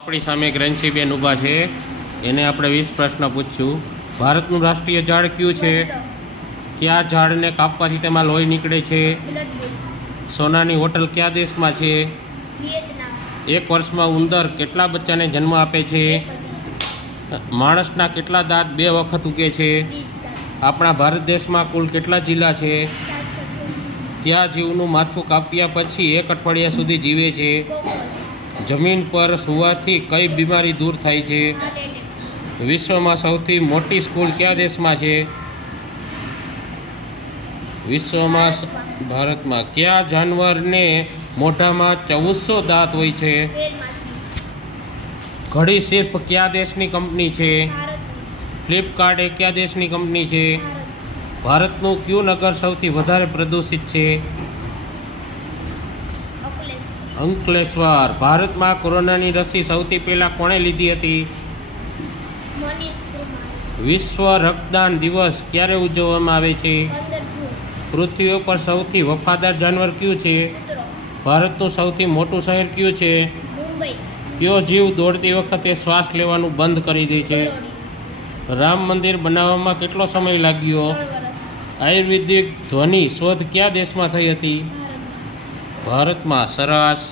આપણી સામે ગ્રેન્સીબેન ઊભા છે, એને આપણે 20 પ્રશ્ન પૂછશું. ભારતનું રાષ્ટ્રીય ઝાડ કયું છે? કયા ઝાડને કાપવાથી તેમાં લોહી નીકળે છે? સોનાની હોટલ કયા દેશમાં છે? એક વર્ષમાં ઉંદર કેટલા બચ્ચાને જન્મ આપે છે? માણસના કેટલા દાંત 2 વખત ઉગે છે? આપણા ભારત દેશમાં કુલ કેટલા જિલ્લા છે? કયા જીવનું માથું કાપ્યા પછી 1 અઠવાડિયા સુધી જીવે છે? જમીન પર સૂવાથી કઈ બીમારી દૂર થાય છે? વિશ્વમાં સૌથી મોટી સ્કૂલ કયા દેશમાં છે? વિશ્વમાં ભારતમાં. કયા જાનવરને મોઢામાં 1400 દાંત હોય છે? ઘડી શિલ્પ કયા દેશની કંપની છે? ફ્લિપકાર્ટ એ કયા દેશની કંપની છે? ભારતનું કયું નગર સૌથી વધારે પ્રદૂષિત છે? અંકલેશ્વર. ભારતમાં કોરોનાની રસી સૌથી પહેલાં કોણે લીધી હતી? વિશ્વ રક્તદાન દિવસ ક્યારે ઉજવવામાં આવે છે? પૃથ્વી પર સૌથી વફાદાર જાનવર કયું છે? ભારતનું સૌથી મોટું શહેર કયું છે? કયો જીવ દોડતી વખતે શ્વાસ લેવાનું બંધ કરી દે છે? રામ મંદિર બનાવવામાં કેટલો સમય લાગ્યો? આયુર્વેદિક ધ્વનિ શોધ કયા દેશમાં થઈ હતી? ભારતમાં. સરસ.